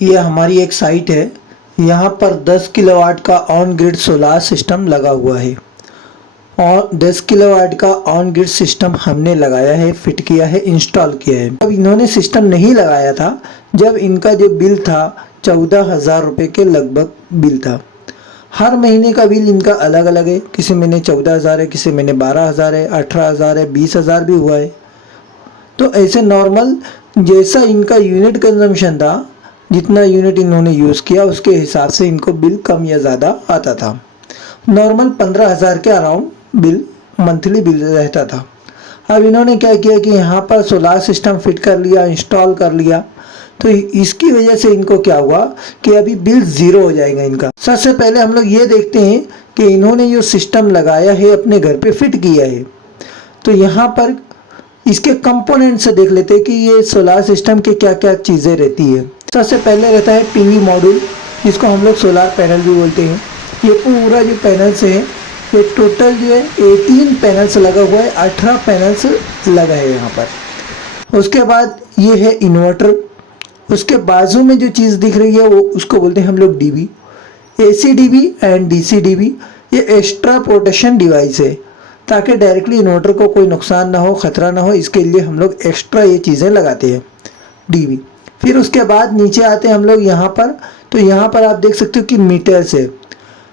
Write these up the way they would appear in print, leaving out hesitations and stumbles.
ये हमारी एक साइट है। यहाँ पर 10 किलोवाट का ऑन ग्रिड सोलार सिस्टम लगा हुआ है और 10 किलोवाट का ऑन ग्रिड सिस्टम हमने लगाया है, फिट किया है, इंस्टॉल किया है। अब इन्होंने सिस्टम नहीं लगाया था जब इनका जो बिल था 14,000 रुपये के लगभग बिल था। हर महीने का बिल इनका अलग अलग है, किसी महीने 14,000 है, किसी महीने 12,000 है, 18,000 है, 20,000 भी हुआ है। तो ऐसे नॉर्मल जैसा इनका यूनिट कंजम्पशन था, जितना यूनिट इन्होंने यूज़ किया उसके हिसाब से इनको बिल कम या ज़्यादा आता था। नॉर्मल 15,000 के अराउंड बिल मंथली बिल रहता था। अब इन्होंने क्या किया कि यहाँ पर सोलार सिस्टम फिट कर लिया, इंस्टॉल कर लिया, तो इसकी वजह से इनको क्या हुआ कि अभी बिल ज़ीरो हो जाएगा इनका। सबसे पहले हम लोग ये देखते हैं कि इन्होंने जो सिस्टम लगाया है अपने घर पे फिट किया है, तो यहाँ पर इसके कंपोनेंट से देख लेते हैं कि ये सोलार सिस्टम के क्या क्या चीज़ें रहती है। सबसे पहले रहता है पीवी मॉड्यूल, जिसको हम लोग सोलार पैनल भी बोलते हैं। ये पूरा जो पैनल्स है, ये टोटल जो है 18 पैनल्स लगा हुआ है, 18 पैनल्स लगा है यहाँ पर। उसके बाद ये है इन्वर्टर। उसके बाजू में जो चीज़ दिख रही है वो उसको बोलते हैं हम लोग dB, AC dB and DC dB. ये एक्स्ट्रा प्रोटेक्शन डिवाइस है ताकि डायरेक्टली इन्वर्टर को कोई नुकसान ना हो, ख़तरा ना हो, इसके लिए हम लोग एक्स्ट्रा ये चीज़ें लगाते हैं, डीबी। फिर उसके बाद नीचे आते हैं हम लोग यहाँ पर, तो यहाँ पर आप देख सकते हो कि मीटर से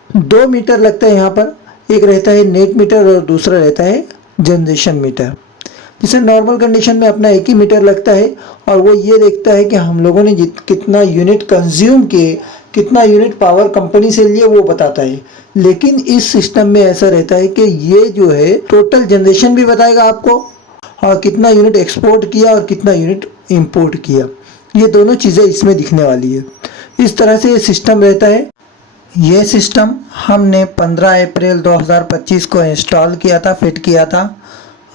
2 मीटर लगता है यहाँ पर। एक रहता है नेट मीटर और दूसरा रहता है जनरेशन मीटर। जिसे नॉर्मल कंडीशन में अपना एक ही मीटर लगता है और वो ये देखता है कि हम लोगों ने कितना यूनिट कंज्यूम किए, कितना यूनिट पावर कंपनी से लिए, वो बताता है। लेकिन इस सिस्टम में ऐसा रहता है कि ये जो है टोटल जनरेशन भी बताएगा आपको और कितना यूनिट एक्सपोर्ट किया और कितना यूनिट इंपोर्ट किया, ये दोनों चीज़ें इसमें दिखने वाली है। इस तरह से ये सिस्टम रहता है। ये सिस्टम हमने 15 अप्रैल 2025 को इंस्टॉल किया था, फिट किया था।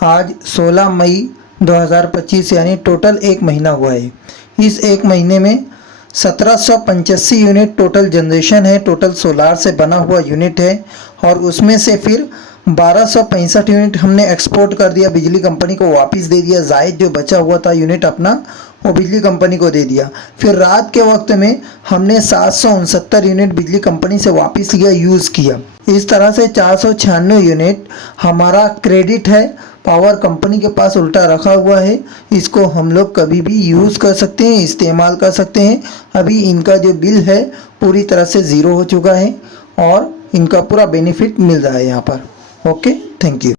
आज 16 मई 2025 यानी टोटल 1 महीना हुआ है। इस 1 महीने में 1785 यूनिट टोटल जनरेशन है, टोटल सोलार से बना हुआ यूनिट है। और उसमें से फिर 1265 यूनिट हमने एक्सपोर्ट कर दिया, बिजली कंपनी को वापस दे दिया। जायद जो बचा हुआ था यूनिट अपना, वो बिजली कंपनी को दे दिया। फिर रात के वक्त में हमने 769 यूनिट बिजली कंपनी से वापस लिया, यूज़ किया। इस तरह से 496 यूनिट हमारा क्रेडिट है, पावर कंपनी के पास उल्टा रखा हुआ है। इसको हम लोग कभी भी यूज़ कर सकते हैं, इस्तेमाल कर सकते हैं। अभी इनका जो बिल है पूरी तरह से ज़ीरो हो चुका है और इनका पूरा बेनिफिट मिल रहा है यहाँ पर। Okay, thank you.